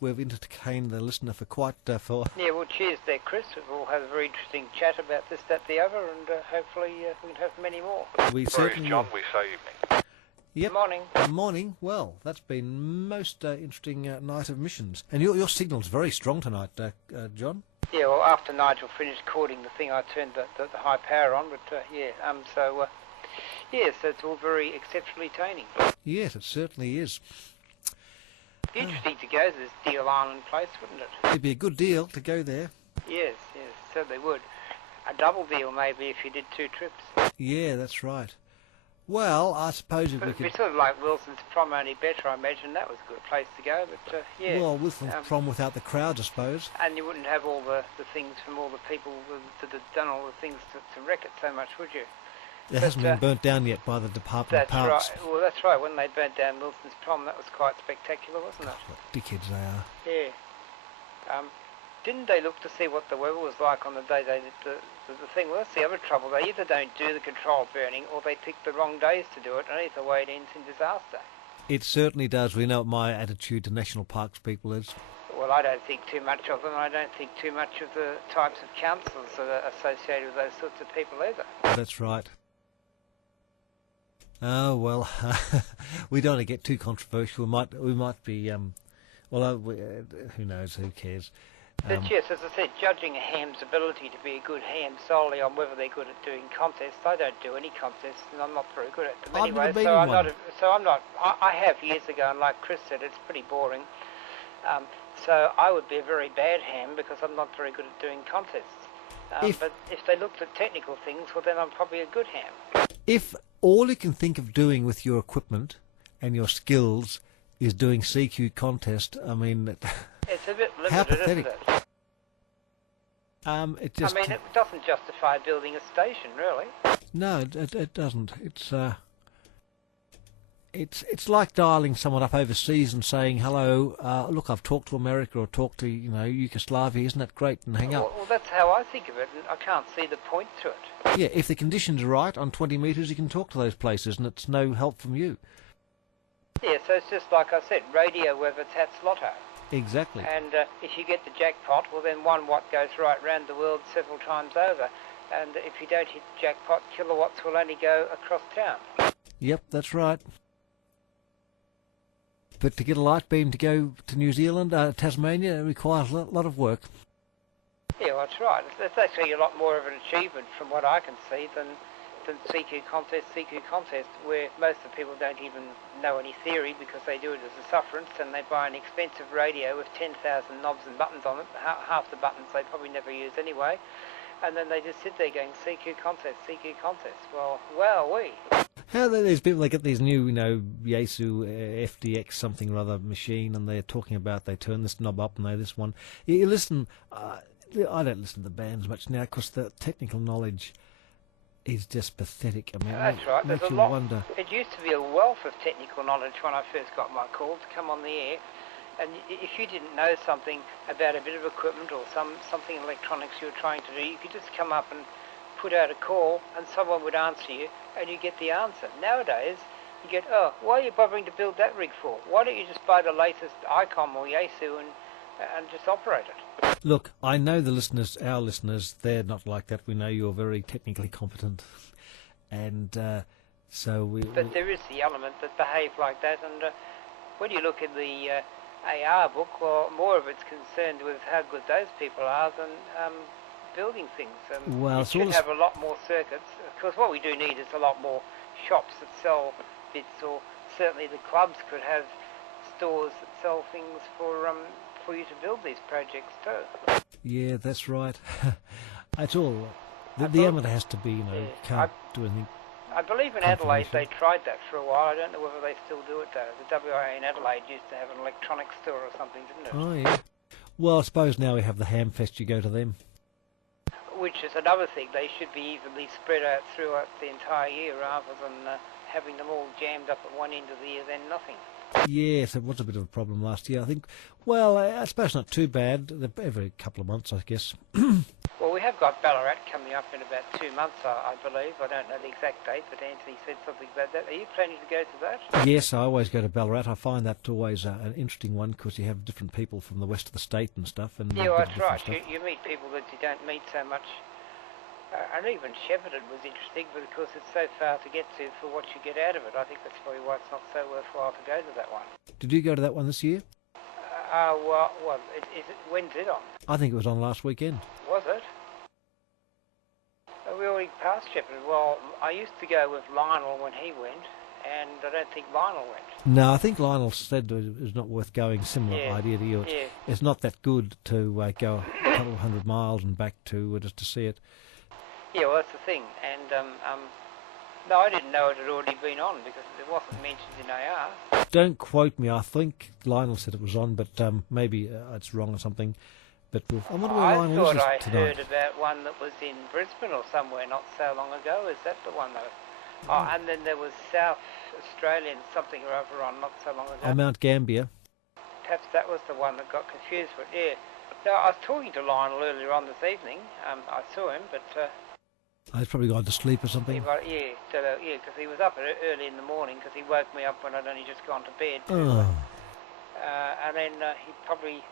we've entertained the listener for quite for. Yeah, well, cheers there, Chris. We'll have a very interesting chat about this, that, the other, and hopefully we can have many more. We Sorry, certainly John, will. we say evening. Yep. Morning. Morning. Well, that's been most interesting night of missions, and your signal's very strong tonight, John. Yeah, well, after Nigel finished recording the thing, I turned the high power on, but so it's all very exceptionally entertaining. Yes, it certainly is. Be interesting to go to this Deal Island place, wouldn't it? It'd be a good deal to go there. Yes, certainly would. A double deal maybe if you did 2 trips. Yeah, that's right. Well, I suppose if But we it'd be could... sort of like Wilson's Prom, only better, I imagine. That was a good place to go, but yeah. Well, Wilson's Prom without the crowd, I suppose. And you wouldn't have all the things from all the people that have done all the things to wreck it so much, would you? It hasn't been burnt down yet by the Department of That's Parks. right. Well, that's right. When they burnt down Wilson's Prom, that was quite spectacular, wasn't it? What dickheads they are. Yeah. Didn't they look to see what the weather was like on the day they did the thing? Well, that's the other trouble. They either don't do the controlled burning or they pick the wrong days to do it, and either way it ends in disaster. It certainly does. We know what my attitude to national parks people is. Well, I don't think too much of them. I don't think too much of the types of councils that are associated with those sorts of people either. That's right. Oh, well, we don't want to get too controversial. We might be, who knows, who cares? But yes, as I said, judging a ham's ability to be a good ham solely on whether they're good at doing contests, I don't do any contests, and I'm not very good at them anyway. I have years ago, and like Chris said, it's pretty boring. So I would be a very bad ham because I'm not very good at doing contests. But if they looked at technical things, well, then I'm probably a good ham. If all you can think of doing with your equipment and your skills is doing CQ contest, I mean... It's a bit limited, how pathetic. isn't it? It just... it doesn't justify building a station, really. No, it doesn't. It's like dialing someone up overseas and saying, hello, look, I've talked to America or talked to, Yugoslavia, isn't that great, and hang up. Well, that's how I think of it, and I can't see the point to it. Yeah, if the conditions are right, on 20 metres you can talk to those places, and it's no help from you. Yeah, so it's just like I said, radio whether tats lotto. Exactly. And if you get the jackpot, well then 1 watt goes right round the world several times over. And if you don't hit the jackpot, kilowatts will only go across town. Yep, that's right. But to get a light beam to go to New Zealand, Tasmania, it requires a lot of work. Yeah, well, that's right. It's actually a lot more of an achievement from what I can see than CQ contest, where most of the people don't even know any theory because they do it as a sufferance, and they buy an expensive radio with 10,000 knobs and buttons on it, half the buttons they probably never use anyway, and then they just sit there going, CQ contest. Well, How there's people, they get these new, Yaesu FDX something or other machine, and they're talking about they turn this knob up and they this one. You listen, I don't listen to the bands much now because the technical knowledge is just pathetic. I mean, that's right. Makes There's a you lot. wonder. It used to be a wealth of technical knowledge when I first got my call to come on the air. And if you didn't know something about a bit of equipment or something in electronics you were trying to do, you could just come up and put out a call and someone would answer you and you get the answer. Nowadays, you get, why are you bothering to build that rig for? Why don't you just buy the latest ICOM or Yaesu and just operate it? Look, I know our listeners, they're not like that. We know you're very technically competent. And But there is the element that behave like that, and when you look at the AR book, well, more of it's concerned with how good those people are than building things. Well, you should have a lot more circuits, because what we do need is a lot more shops that sell bits, or certainly the clubs could have stores that sell things for you to build these projects too. Yeah, that's right. It's all... The amateur has to be, can't do anything. I believe in Adelaide they tried that for a while. I don't know whether they still do it though. The WA in Adelaide used to have an electronics store or something, didn't it? Oh, yeah. Well, I suppose now we have the Hamfest, you go to them. Which is another thing. They should be evenly spread out throughout the entire year rather than having them all jammed up at one end of the year, then nothing. Yes, it was a bit of a problem last year, I think. Well, I suppose not too bad. Every couple of months, I guess. Well, we have I've got Ballarat coming up in about 2 months, I believe. I don't know the exact date, but Anthony said something about that. Are you planning to go to that? Yes, I always go to Ballarat. I find that always an interesting one because you have different people from the west of the state and stuff. And Yeah, well, that's different right. stuff. You meet people that you don't meet so much. And even Shepparton was interesting, but of course it's so far to get to for what you get out of it. I think that's probably why it's not so worthwhile to go to that one. Did you go to that one this year? When's it on? I think it was on last weekend. Was it? We already passed Shepparton. Well, I used to go with Lionel when he went, and I don't think Lionel went. No, I think Lionel said it was not worth going. Similar Yeah, idea to you. yeah. It's not that good to go a couple of 100 miles and back to just to see it. Yeah, well, that's the thing. And no, I didn't know it had already been on because it wasn't mentioned in AR. Don't quote me. I think Lionel said it was on, but maybe it's wrong or something. But I wonder where I Lionel thought is I tonight. heard about one that was in Brisbane or somewhere not so long ago. Is that the one though? Oh, and then there was South Australian something or other on not so long ago. On Mount Gambier. Perhaps that was the one that got confused. But yeah, no, I was talking to Lionel earlier on this evening. I saw him, but He's probably gone to sleep or something. because he was up early in the morning because he woke me up when I'd only just gone to bed. Oh. And then he probably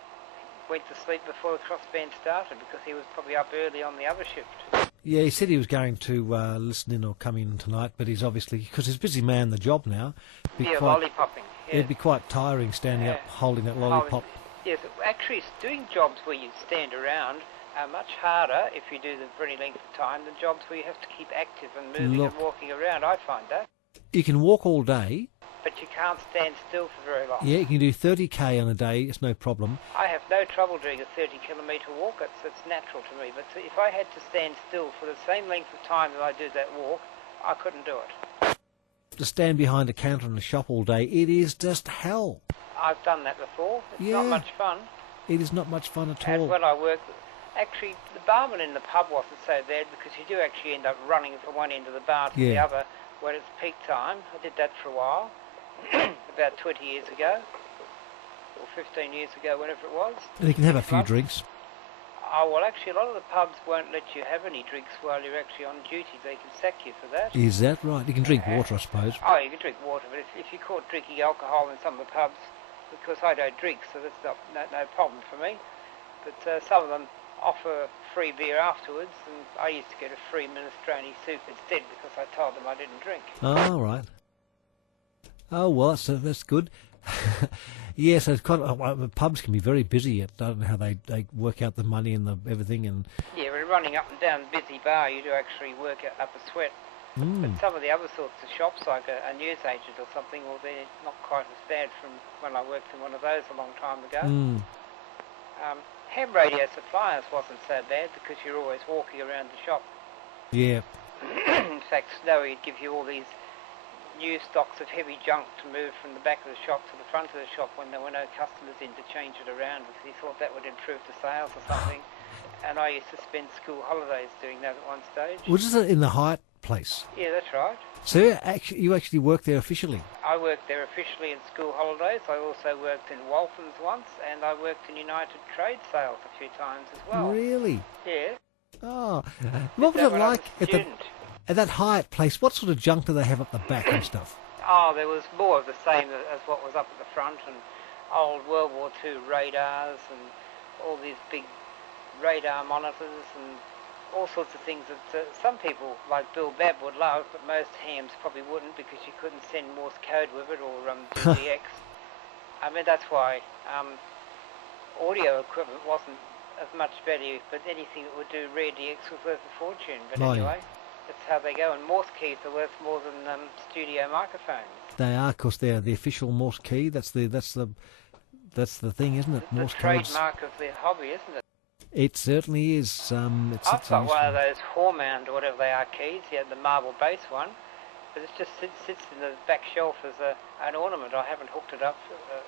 went to sleep before the crossband started because he was probably up early on the other shift. Yeah, he said he was going to listen in or come in tonight, but he's obviously, because he's a busy man, the job now. Lollipopping. Yeah. It'd be quite tiring standing up holding that lollipop. Yes, actually doing jobs where you stand around are much harder if you do them for any length of time than jobs where you have to keep active and moving and walking around. I find that. You can walk all day. But you can't stand still for very long. Yeah, you can do 30k on a day. It's no problem. I have no trouble doing a 30-kilometre walk. It's natural to me. But if I had to stand still for the same length of time that I do that walk, I couldn't do it. To stand behind a counter in a shop all day, it is just hell. I've done that before. It's not much fun. It is not much fun at all. And when I worked, actually, the barman in the pub wasn't so bad because you do actually end up running from one end of the bar to the other when it's peak time. I did that for a while. About 20 years ago, or 15 years ago, whenever it was. And you can have a few drinks. Oh, well, actually, a lot of the pubs won't let you have any drinks while you're actually on duty. They can sack you for that. Is that right? You can drink water, I suppose. Oh, you can drink water, but if you're caught drinking alcohol in some of the pubs, because I don't drink, so that's no problem for me. But some of them offer free beer afterwards, and I used to get a free minestrone soup instead because I told them I didn't drink. Oh, right. Oh, well, that's good. Yes, it's quite, pubs can be very busy. I don't know how they work out the money and everything. And yeah, when running up and down a busy bar, you do actually work up a sweat. But some of the other sorts of shops, like a newsagent or something, well, they're not quite as bad from when I worked in one of those a long time ago. Ham radio suppliers wasn't so bad because you're always walking around the shop. Yeah. In fact, Snowy would give you all these new stocks of heavy junk to move from the back of the shop to the front of the shop when there were no customers in to change it around because he thought that would improve the sales or something. And I used to spend school holidays doing that at one stage. Was it in the Hyatt place? Yeah, that's right. So you actually worked there officially? I worked there officially in school holidays. I also worked in Walton's once, and I worked in United Trade Sales a few times as well. Really? Yeah. Oh, what was it like at that Hyatt place? What sort of junk do they have up the back and stuff? Oh, there was more of the same as what was up at the front, and old World War II radars and all these big radar monitors and all sorts of things that some people like Bill Babb would love, but most hams probably wouldn't because you couldn't send Morse code with it or DX. I mean, that's why audio equipment wasn't as much value, but anything that would do rare DX was worth a fortune. But anyway, that's how they go. And Morse keys are worth more than studio microphones. They are, because they're the official Morse key. That's the thing, isn't it? Morse the trademark of the hobby, isn't it? It certainly is. I've got one of those Hormount or whatever they are keys, the marble base one, but it just sits in the back shelf as an ornament. I haven't hooked it up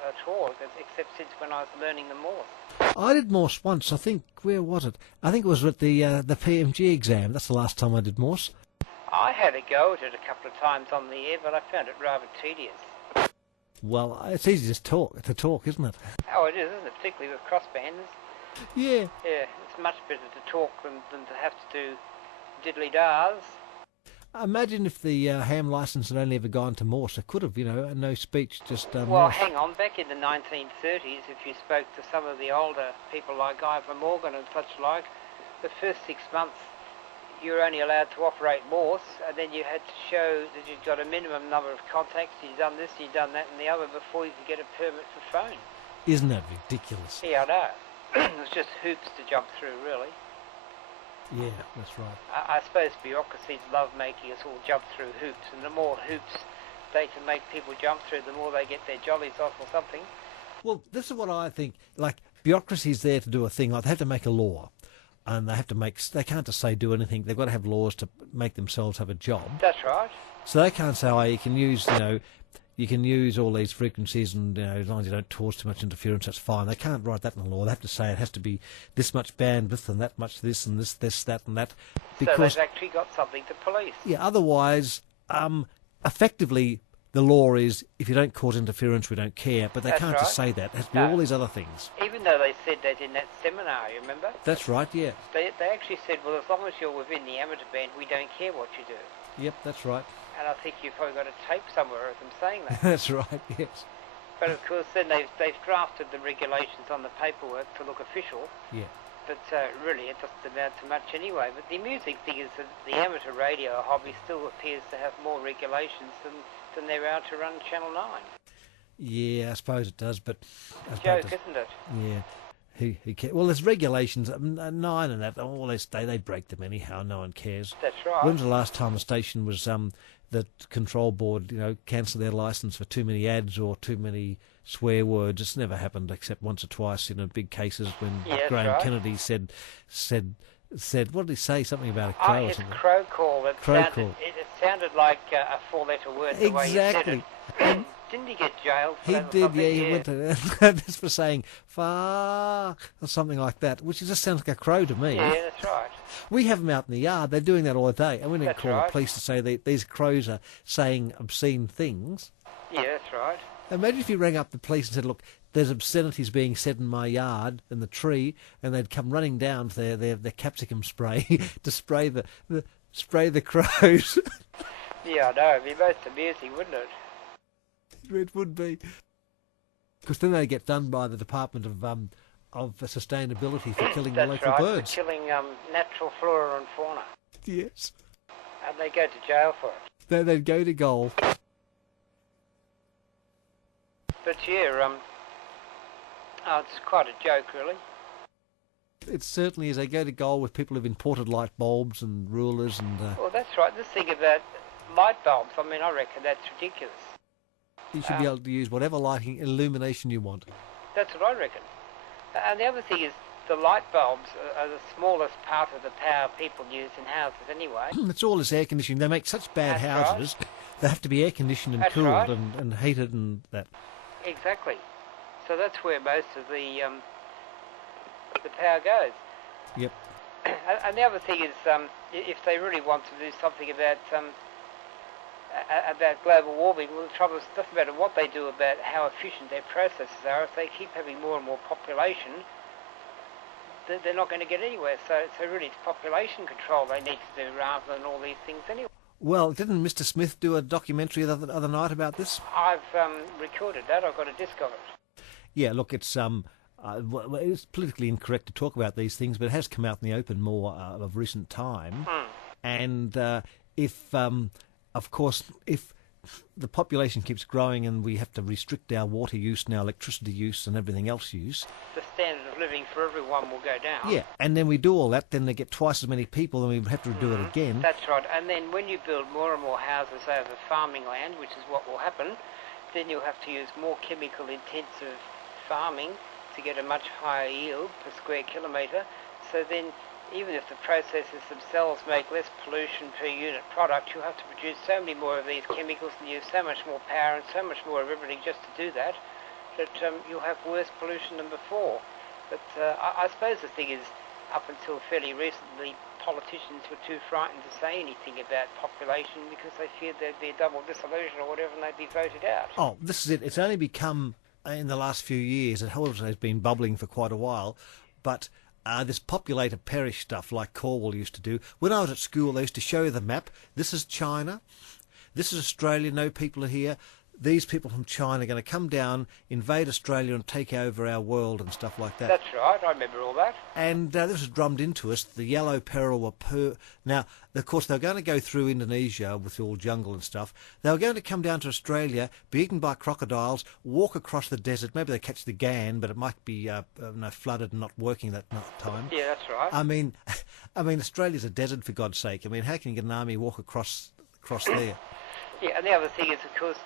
at all, except since when I was learning the Morse. I did Morse once, I think. Where was it? I think it was at the PMG exam. That's the last time I did Morse. I had a go at it a couple of times on the air, but I found it rather tedious. Well, it's easy to talk, isn't it? Oh, it is, isn't it? Particularly with crossbands. Yeah. Yeah, it's much better to talk than to have to do diddly-dars. Imagine if the ham license had only ever gone to Morse. It could have, no speech, just Well, Morse. hang on, back in the 1930s, if you spoke to some of the older people like Ivor Morgan and such like, the first 6 months you were only allowed to operate Morse, and then you had to show that you'd got a minimum number of contacts, you'd done this, you'd done that and the other before you could get a permit for phone. Isn't that ridiculous? Yeah, I know. It was just hoops to jump through, really. Yeah, that's right. I suppose bureaucracies love making us all jump through hoops, and the more hoops they can make people jump through, the more they get their jollies off or something. Well, this is what I think. Like, bureaucracy's there to do a thing. Like, they have to make a law. And they can't just say do anything. They've got to have laws to make themselves have a job. That's right. So they can't say, you can use, you can use all these frequencies and, as long as you don't cause too much interference, that's fine. They can't write that in the law. They have to say it has to be this much bandwidth and that much this and this, that and that. So they've actually got something to police. Yeah, otherwise, effectively, the law is if you don't cause interference, we don't care. But they can't just say that. It has to be all these other things. Even though they said that in that seminar, you remember? That's right, yeah. They actually said, well, as long as you're within the amateur band, we don't care what you do. Yep, that's right. And I think you've probably got a tape somewhere of them saying that. That's right, yes. But of course, then they've drafted the regulations on the paperwork to look official. Yeah. But really, it doesn't amount to much anyway. But the amusing thing is that the amateur radio hobby still appears to have more regulations than there are to run Channel 9. Yeah, I suppose it does, but... It's a joke, isn't it? Yeah. Who cares? Well, there's regulations, 9 and that, all they break them anyhow, no one cares. That's right. When was the last time a station was, the control board, cancelled their licence for too many ads or too many swear words? It's never happened except once or twice in big cases when Graham Kennedy said, what did he say? Something about a crow or something. Crow call. It sounded like a four-letter word the way you said it. Didn't he get jailed for that? He did, yeah. He went to that's for saying fuck or something like that, which just sounds like a crow to me. Yeah, that's right. We have them out in the yard. They're doing that all the day, and we didn't call the police to say these crows are saying obscene things. Yeah, that's right. Imagine if you rang up the police and said, "Look, there's obscenities being said in my yard in the tree," and they'd come running down for their capsicum spray to spray the crows. Yeah, I know. It'd be most amusing, wouldn't it? It would be, because then they get done by the Department of Sustainability for killing the local birds. For killing natural flora and fauna. Yes. And they go to jail for it. They'd go to goal. But yeah, it's quite a joke, really. It certainly is. They go to goal with people who've imported light bulbs and rulers and... Well, that's right. This thing about light bulbs, I reckon that's ridiculous. You should be able to use whatever lighting illumination you want. That's what I reckon. And the other thing is the light bulbs are the smallest part of the power people use in houses anyway. It's all this air conditioning. They make such bad houses. Right. They have to be air conditioned and cooled and heated and that. Exactly. So that's where most of the power goes. Yep. And the other thing is, if they really want to do something about global warming, well, the trouble is, it doesn't matter what they do about how efficient their processes are. If they keep having more and more population, they're not going to get anywhere. So really, it's population control they need to do rather than all these things anyway. Well, didn't Mr. Smith do a documentary the other night about this? I've recorded that. I've got a disc of it. Yeah, look, it's politically incorrect to talk about these things, but it has come out in the open more of recent time. And of course, if the population keeps growing and we have to restrict our water use and our electricity use and everything else use, the standard of living for everyone will go down. Yeah, and then we do all that, then they get twice as many people and we have to do it again. That's right. And then when you build more and more houses over farming land, which is what will happen, then you'll have to use more chemical-intensive farming to get a much higher yield per square kilometre. So then, even if the processes themselves make less pollution per unit product, you'll have to produce so many more of these chemicals and use so much more power and so much more of everything just to do that, that you'll have worse pollution than before. But I suppose the thing is, up until fairly recently, politicians were too frightened to say anything about population because they feared there'd be a double dissolution or whatever and they'd be voted out. Oh, this is it. It's only become, in the last few years, it has been bubbling for quite a while, but this populated perish stuff like Cornwall used to do. When I was at school, they used to show you the map. This is China. This is Australia. No people are here. These people from China are going to come down, invade Australia and take over our world and stuff like that. That's right, I remember all that. And this was drummed into us. The yellow peril were Now, of course, they were going to go through Indonesia with all jungle and stuff. They were going to come down to Australia, be eaten by crocodiles, walk across the desert. Maybe they catch the Gan, but it might be flooded and not working that time. Yeah, that's right. I mean, Australia's a desert, for God's sake. I mean, how can you get an army walk across there? Yeah, and the other thing is, of course,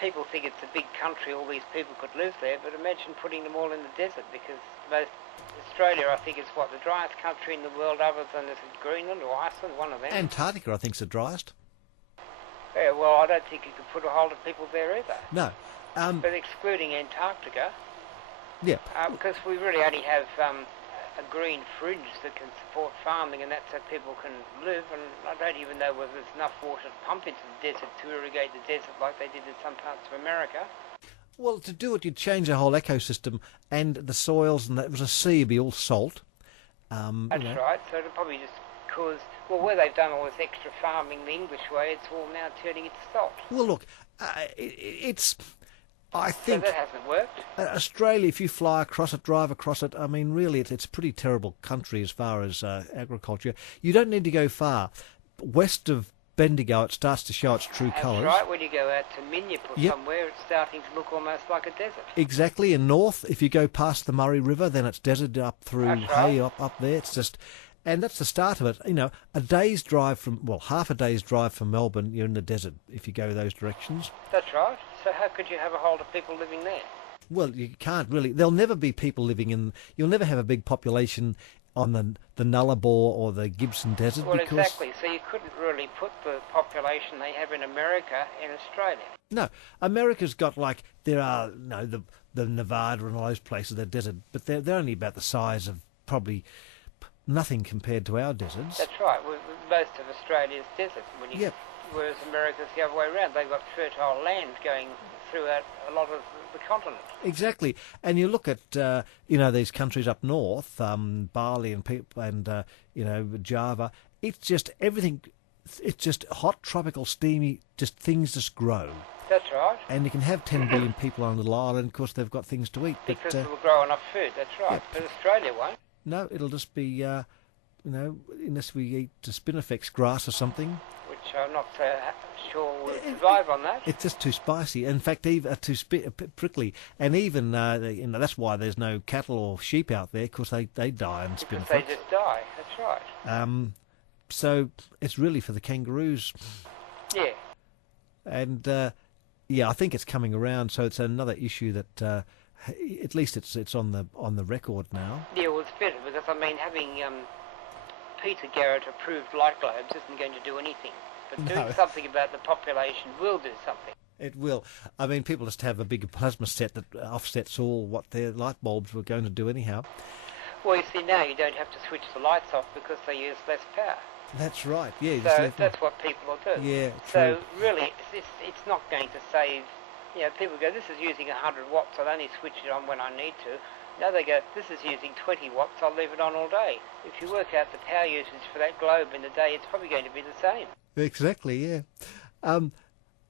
people think it's a big country, all these people could live there, but imagine putting them all in the desert, because Australia, I think, is the driest country in the world, other than is it Greenland or Iceland, one of them. Antarctica, I think, is the driest. Yeah, well, I don't think you could put a hold of people there either. No. But excluding Antarctica, yeah, because we really only have a green fringe that can support farming, and that's how people can live, and I don't even know whether there's enough water to pump into the desert to irrigate the desert like they did in some parts of America. Well, to do it, you'd change the whole ecosystem and the soils, and it was a sea, it'd be all salt. That's right, so it'll probably just cause, well, where they've done all this extra farming the English way, it's all now turning into salt. Well, look, I think... So that hasn't worked. Australia, if you fly across it, drive across it, I mean, really, it's a pretty terrible country as far as agriculture. You don't need to go far. West of Bendigo, it starts to show its true colours. That's right, when you go out to Minyip or somewhere, it's starting to look almost like a desert. Exactly, and north, if you go past the Murray River, then it's desert up through Hay, up there. It's just... And that's the start of it. You know, half a day's drive from Melbourne, you're in the desert if you go those directions. That's right. So how could you have a hold of people living there? Well, you can't really. There'll never be people living in... You'll never have a big population on the Nullarbor or the Gibson Desert. Well, exactly. So you couldn't really put the population they have in America in Australia. No. America's got, like, there are, the Nevada and all those places, they're desert, but they're only about the size of probably... nothing compared to our deserts. That's right. Most of Australia's desert. Whereas America's the other way around. They've got fertile land going throughout a lot of the continent. Exactly. And you look at, these countries up north, Bali and Java, it's just everything, it's just hot, tropical, steamy, just things just grow. That's right. And you can have 10 billion people on a little island, of course they've got things to eat. Because they will grow enough food, that's right. Yeah. But Australia won't. No, it'll just be, unless we eat Spinifex grass or something. Which I'm not sure will survive on that. It's just too spicy. In fact, even too prickly. And even, that's why there's no cattle or sheep out there, because they die on Spinifex. Because they just die, that's right. So it's really for the kangaroos. Yeah. And, I think it's coming around, so it's another issue that... at least it's on the record now. Yeah, well, it's better because having Peter Garrett approved light globes isn't going to do anything. But doing something about the population will do something. It will. I mean, people just have a big plasma set that offsets all what their light bulbs were going to do anyhow. Well, you see, now you don't have to switch the lights off because they use less power. That's right. Yeah. So that's what people will do. Yeah. So really, it's not going to save. People go, this is using 100 watts, I'll only switch it on when I need to. Now they go, this is using 20 watts, I'll leave it on all day. If you work out the power usage for that globe in the day, it's probably going to be the same. Exactly, yeah.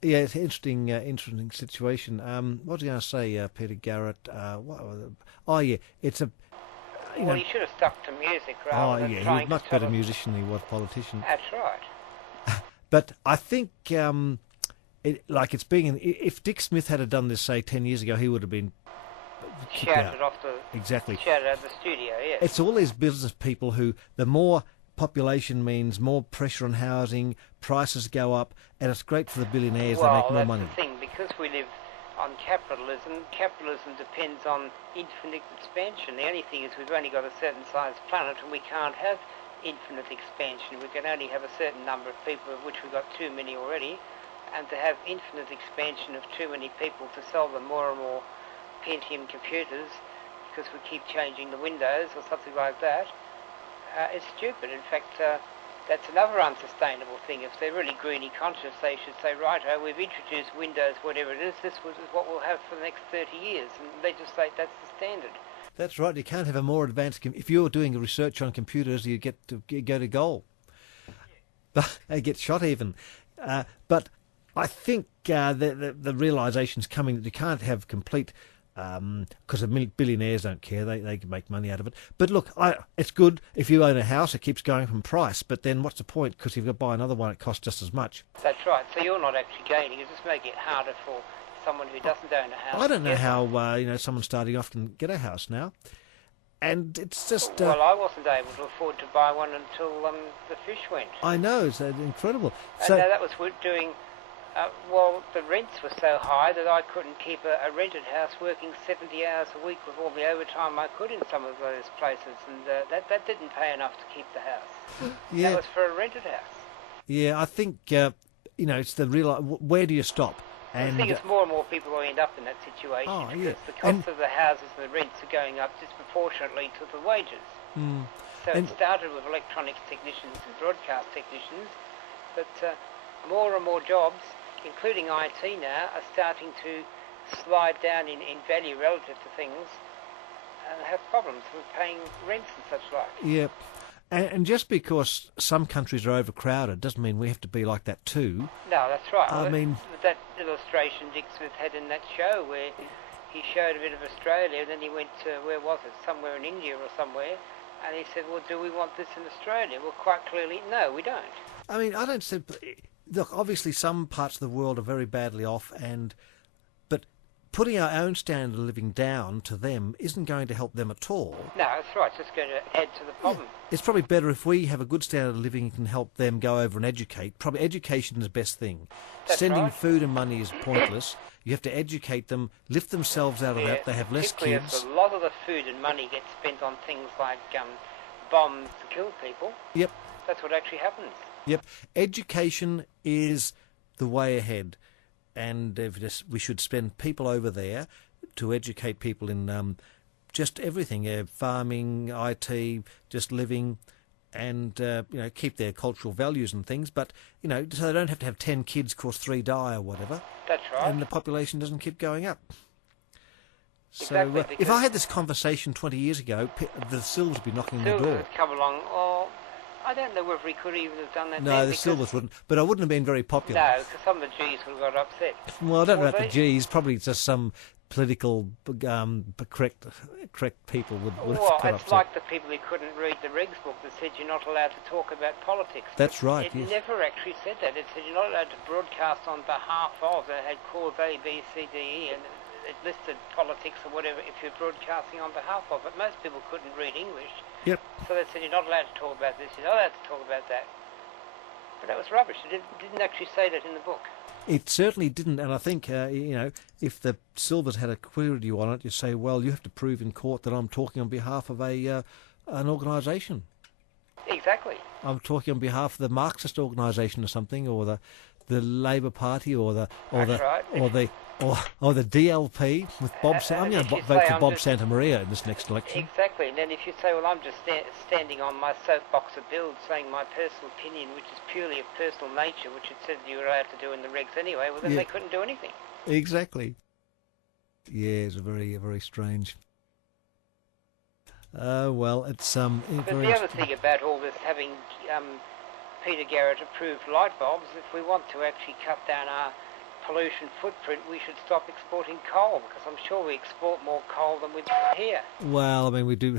It's an interesting situation. What was I going to say, Peter Garrett? It's a... he should have stuck to music rather than trying to... he was much better musician than he was politician. That's right. But I think... if Dick Smith had done this, say, 10 years ago, he would have been shouted off the... Exactly. Shouted out of the studio, yes. It's all these business people who, the more population means more pressure on housing, prices go up, and it's great for the billionaires, they make more money. Well, that's the thing, because we live on capitalism depends on infinite expansion. The only thing is we've only got a certain size planet, and we can't have infinite expansion. We can only have a certain number of people, of which we've got too many already. And to have infinite expansion of too many people to sell them more and more Pentium computers because we keep changing the Windows or something like that, it's stupid. In fact, that's another unsustainable thing. If they're really greeny conscious, they should say, righto, we've introduced Windows, whatever it is, this is what we'll have for the next 30 years, and legislate that's the standard. That's right. You can't have a more advanced. If you're doing research on computers, you get to go to goal. They get shot even. But I think the realisation's coming that you can't have complete. Because billionaires don't care, they can make money out of it. But look, it's good if you own a house, it keeps going from price. But then what's the point? Because if you've got to buy another one, it costs just as much. That's right. So you're not actually gaining. You just make it harder for someone who doesn't own a house. I don't know how someone starting off can get a house now, and it's just. Well, I wasn't able to afford to buy one until the fish went. I know, it's incredible. And So that was doing. Well, the rents were so high that I couldn't keep a rented house working 70 hours a week with all the overtime I could in some of those places, and that didn't pay enough to keep the house. yeah, That was for a rented house. yeah, I think it's the real. Where do you stop? I think it's more and more people who end up in that situation Oh, because yeah. the cost of the houses and the rents are going up disproportionately to the wages. So And- it started with electronics technicians and broadcast technicians, but more and more jobs, including IT now, are starting to slide down in value relative to things and have problems with paying rents and such like. Yeah, and just because some countries are overcrowded doesn't mean we have to be like that too. No, that's right. I Well, mean- that illustration Dick Smith had in that show where he showed a bit of Australia, then he went to, where was it, somewhere in India or somewhere, and he said, well, do we want this in Australia? Well, quite clearly, no, we don't. I mean, I don't say. Look, obviously, some parts of the world are very badly off, but putting our own standard of living down to them isn't going to help them at all. No, that's right. It's just going to add to the problem. It's probably better if we have a good standard of living and can help them go over and educate. Probably education is the best thing. That's Sending right. food and money is pointless. You have to educate them, lift themselves out of that. They have less particularly kids. if a lot of the food and money gets spent on things like bombs to kill people. Yep. That's what actually happens. Yep, education is the way ahead, and we should spend people over there to educate people in just everything, farming, IT, just living, and keep their cultural values and things. But so they don't have to have 10 kids, cause 3 die or whatever, That's right. and the population doesn't keep going up. So Exactly, if because- I had this conversation 20 years ago, the Silvers would be knocking on the Silver door. has come along. Oh, I don't know whether he could even have done that. No, then the because- Silvers wouldn't, but I wouldn't have been very popular. No, because some of the G's would have got upset. Well, I don't know Well, about the they- G's. Probably just some political correct people would have Well, got it's upset. like the people who couldn't read the regs book that said you're not allowed to talk about politics. That's right, It yes. never actually said that. It said you're not allowed to broadcast on behalf of. It had cause A, B, C, D, E, and it listed politics or whatever if you're broadcasting on behalf of it. Most people couldn't read English, Yep. so they said you're not allowed to talk about this, you're not allowed to talk about that. But that was rubbish. It didn't actually say that in the book. It certainly didn't, and I think if the Silvers had a queried you on it, you say, well, you have to prove in court that I'm talking on behalf of an organisation. Exactly. I'm talking on behalf of the Marxist organisation or something, or the Labor Party, or the That's right. or the DLP with Bob. I'm and going if to you vote say for I'm Bob just- Santa Maria in this next election. Exactly, and then if you say, well, I'm just standing on my soapbox of build saying my personal opinion, which is purely of personal nature, which it said you were allowed to do in the regs anyway, well, then Yeah. they couldn't do anything. Exactly. Yeah, it's very strange. Well, it's But the other thing about all this having Peter Garrett approved light bulbs, if we want to actually cut down our pollution footprint, we should stop exporting coal, because I'm sure we export more coal than we do here. Well, I mean, we do.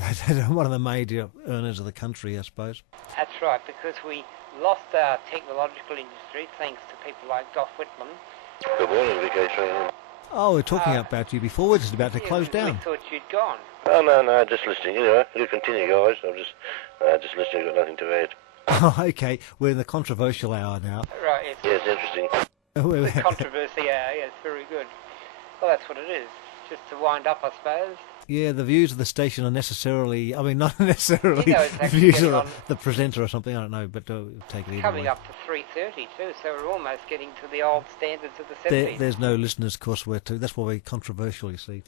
One of the major earners of the country, I suppose. That's right, because we lost our technological industry thanks to people like Gough Whitlam. Good morning, VK. Oh, we're talking about you before. We're just about to Yeah, close we down. thought you'd gone. Oh, no, just listening. You continue, guys. I'm just listening. I've got nothing to add. Oh, okay, we're in the controversial hour now. Right, it's Yes, interesting. the controversy, yeah, it's very good. Well, that's what it is. Just to wind up, I suppose. Yeah, the views of the station are necessarily. I mean, not necessarily You know, it's the actually views getting of on- the presenter or something. I don't know, but take it either Coming way. up to 3:30 too, so we're almost getting to the old standards of the 70s. There's no listeners, of course. That's why we're controversial. You see.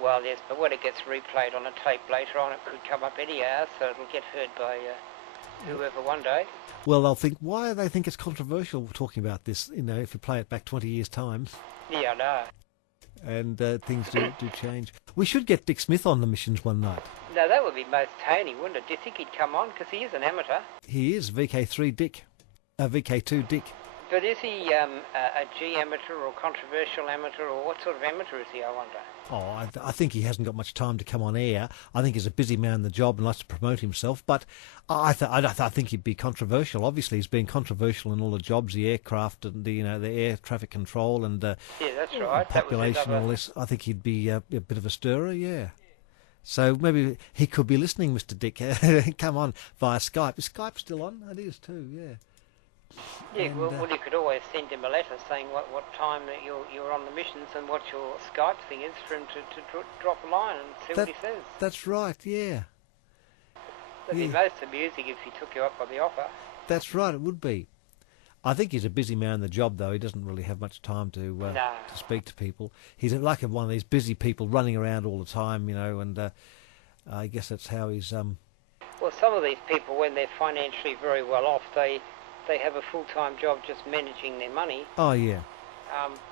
Well, yes, but when it gets replayed on a tape later on, it could come up any hour, so it'll get heard by whoever one day. Well, they'll think, why do they think it's controversial talking about this? If you play it back 20 years' time. Yeah, I know. And things do change. We should get Dick Smith on the missions one night. No, that would be most Tony, wouldn't it? Do you think he'd come on? Because he is an amateur. He is VK3 Dick. VK2 Dick. But is he a G amateur or controversial amateur, or what sort of amateur is he, I wonder? Oh, I think he hasn't got much time to come on air. I think he's a busy man in the job and likes to promote himself. But I think he'd be controversial. Obviously, he's been controversial in all the jobs, the aircraft and the air traffic control and yeah, that's right. population and all this. I think he'd be a bit of a stirrer. Yeah. So maybe he could be listening, Mr. Dick. Come on via Skype. Is Skype still on? It is too. Yeah. Yeah, And, well, you could always send him a letter saying what time that you're on the missions and what your Skype thing is for him to drop a line and see what he says. That's right, yeah. That'd be most amusing if he took you up on the offer. That's right, it would be. I think he's a busy man in the job, though. He doesn't really have much time to speak to people. He's like one of these busy people running around all the time, and I guess that's how he's... Well, some of these people, when they're financially very well off, they have a full-time job just managing their money. Oh, yeah.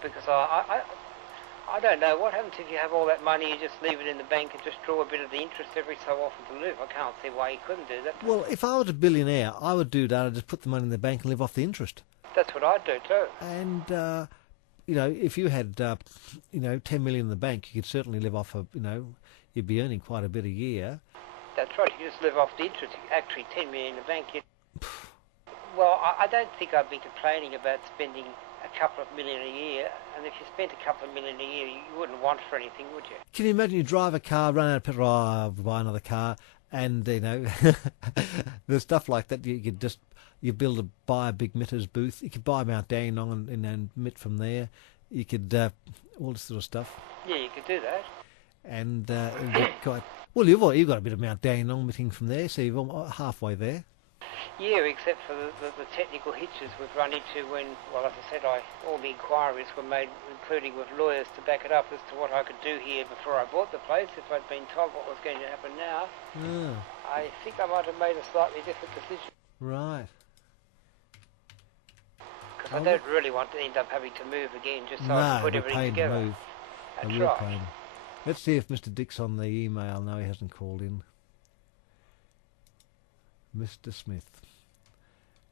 Because I don't know, what happens if you have all that money, you just leave it in the bank and just draw a bit of the interest every so often to live? I can't see why you couldn't do that. Well, if I was a billionaire, I would do that. I'd just put the money in the bank and live off the interest. That's what I'd do too. And, if you had, 10 million in the bank, you could certainly live off you'd be earning quite a bit a year. That's right, you just live off the interest. Actually, 10 million in the bank, well, I don't think I'd be complaining about spending a couple of million a year, and if you spent a couple of million a year, you wouldn't want for anything, would you? Can you imagine you drive a car, run out of petrol, buy another car, and, there's stuff like that. You could just, buy a big mitters booth. You could buy Mount Dandenong and mitt from there. You could, all this sort of stuff. Yeah, you could do that. And, you've got a bit of Mount Dandenong mitting from there, so you're halfway there. Yeah, except for the technical hitches we've run into when, well, as I said, all the inquiries were made, including with lawyers, to back it up as to what I could do here before I bought the place. If I'd been told what was going to happen now, I think I might have made a slightly different decision. Right. Because I don't really want to end up having to move again just so I can put everything together. Move. That's right. Pain. Let's see if Mr. Dick's on the email. No, he hasn't called in. Mr. Smith.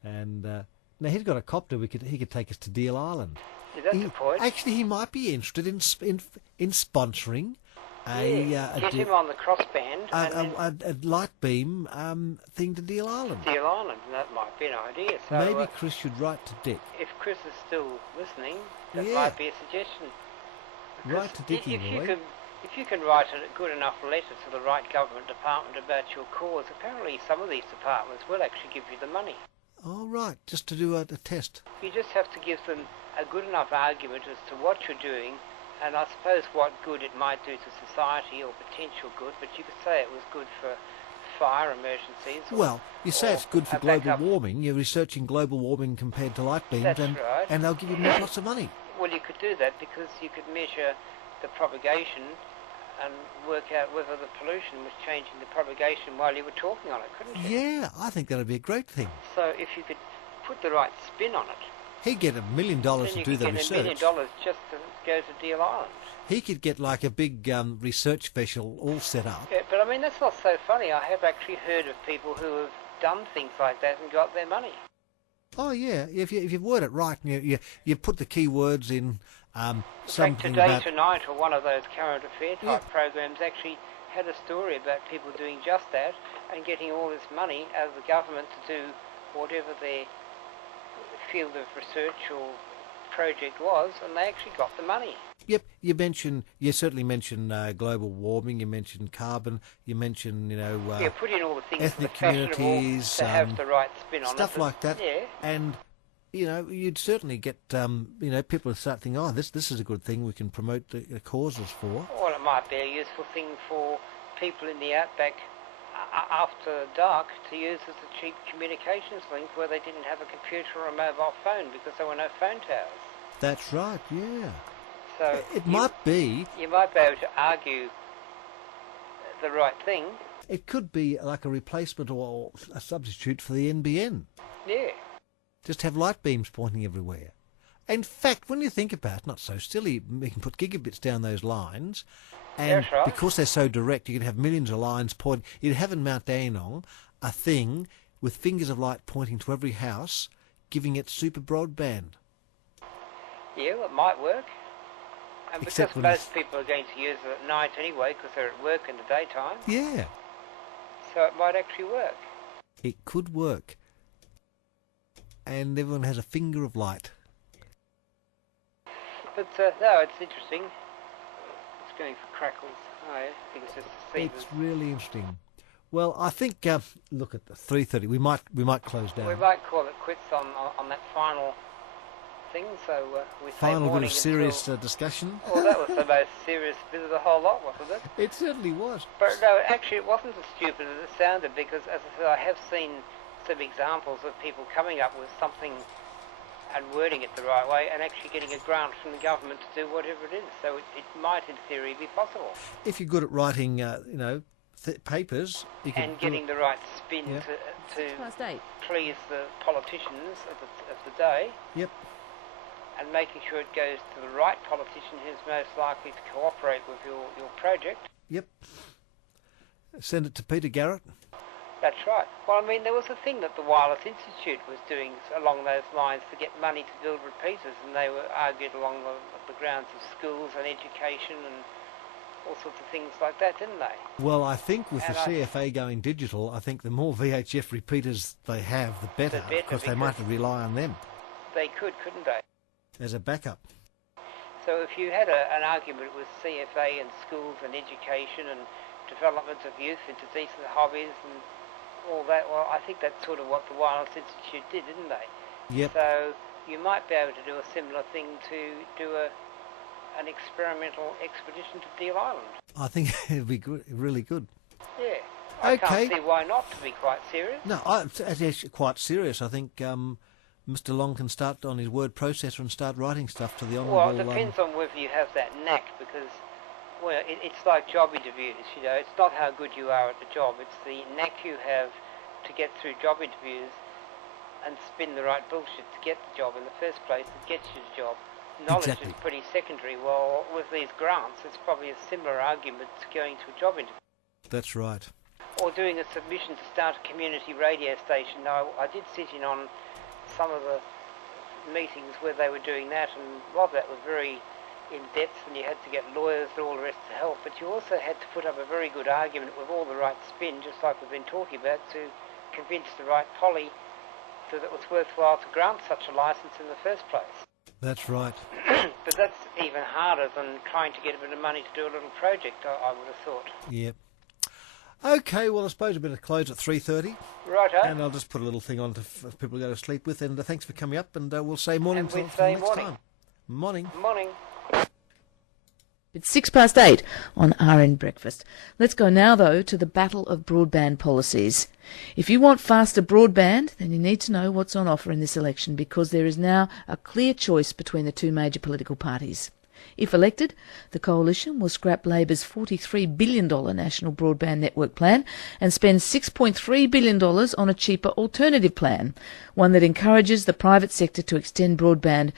And now he's got a copter. He could take us to Deal Island. Is that the point? Actually, he might be interested in sponsoring get him on the crossband a light beam thing to Deal Island. Deal Island, that might be an idea. So maybe Chris should write to Dick. If Chris is still listening, that might be a suggestion. Write to Dickie, boy. If you can write a good enough letter to the right government department about your cause, apparently some of these departments will actually give you the money. Oh, right, just to do a test. You just have to give them a good enough argument as to what you're doing, and I suppose what good it might do to society, or potential good, but you could say it was good for fire emergencies. Well, you say it's good for global warming. You're researching global warming compared to light beams, That's right. And they'll give you lots of money. Well, you could do that because you could measure the propagation and work out whether the pollution was changing the propagation while you were talking on it, couldn't you? Yeah, I think that would be a great thing. So if you could put the right spin on it... He'd get $1 million to do the research. Then you could get $1 million just to go to Deal Island. He could get like a big research vessel all set up. Yeah, but I mean, that's not so funny. I have actually heard of people who have done things like that and got their money. Oh, yeah. If you word it right, and you put the keywords in... something Today Tonight, or one of those current affair type programs, actually had a story about people doing just that and getting all this money out of the government to do whatever their field of research or project was, and they actually got the money. Yep, you certainly mentioned global warming, you mentioned carbon, you mentioned, put in all the things ethnic that are communities, to have the right spin on stuff it. like that. Yeah. And you'd certainly get, people to start thinking, this is a good thing we can promote the causes for. Well, it might be a useful thing for people in the outback after dark to use as a cheap communications link where they didn't have a computer or a mobile phone because there were no phone towers. That's right, yeah. So it might be... You might be able to argue the right thing. It could be like a replacement or a substitute for the NBN. Yeah. Just have light beams pointing everywhere. In fact, when you think about it, not so silly, we can put gigabits down those lines, and That's right. because they're so direct, you can have millions of lines pointing. You'd have in Mount Dandenong a thing with fingers of light pointing to every house, giving it super broadband. Yeah, well, it might work. And Except because when most people are going to use it at night anyway, because they're at work in the daytime, Yeah, so it might actually work. it could work. And everyone has a finger of light. But no, it's interesting. It's going for crackles. Oh, yeah. I think it's just the It's seasons. really interesting. Well, I think look at the 3:30. We might close down. We might call it quits on that final thing. So we say Final bit morning of serious until... discussion. Well, that was the most serious bit of the whole lot, wasn't it? It certainly was. But no, actually it wasn't as stupid as it sounded, because, as I said, I have seen some examples of people coming up with something and wording it the right way and actually getting a grant from the government to do whatever it is. So it might, in theory, be possible. If you're good at writing, papers, you can And getting the right spin Yeah. to Past 8. please the politicians of the day, Yep. and making sure it goes to the right politician who's most likely to cooperate with your project. Yep. Send it to Peter Garrett. That's right. Well, I mean, there was a thing that the Wireless Institute was doing along those lines to get money to build repeaters, and they were argued along the grounds of schools and education and all sorts of things like that, didn't they? Well, I think with the And CFA going digital, I think the more VHF repeaters they have, the better, The better, because they might have to rely on them They could, couldn't they? as a backup. So if you had an argument with CFA and schools and education and development of youth into decent hobbies and all that, well, I think that's sort of what the Wireless Institute did, didn't they? Yep. So you might be able to do a similar thing to do an experimental expedition to Deal Island. I think it'd be good, really good. Yeah. I Okay. can't see why not, to be quite serious. No, it's actually quite serious. I think Mr. Long can start on his word processor and start writing stuff to the Well, honourable. it depends on whether you have that knack, because, well, it's like job interviews, you know. It's not how good you are at the job, it's the knack you have to get through job interviews and spin the right bullshit to get the job in the first place that gets you the job. Knowledge Exactly. is pretty secondary. Well, with these grants, it's probably a similar argument to going to a job interview. That's right. Or doing a submission to start a community radio station. Now, I did sit in on some of the meetings where they were doing that, and a lot of that was very in-depth, and you had to get lawyers and all the rest to help, but you also had to put up a very good argument with all the right spin, just like we've been talking about, to convince the right poly that it was worthwhile to grant such a licence in the first place. That's right. But that's even harder than trying to get a bit of money to do a little project, I would have thought. Yep. Okay, well, I suppose we better close at 3:30, Righto. and I'll just put a little thing on for people to go to sleep with. And thanks for coming up, and we'll say morning And we till say next morning. time. Morning. Morning. It's 8:06 on RN Breakfast. Let's go now, though, to the battle of broadband policies. If you want faster broadband, then you need to know what's on offer in this election, because there is now a clear choice between the two major political parties. If elected, the coalition will scrap Labor's $43 billion national broadband network plan and spend $6.3 billion on a cheaper alternative plan, one that encourages the private sector to extend broadband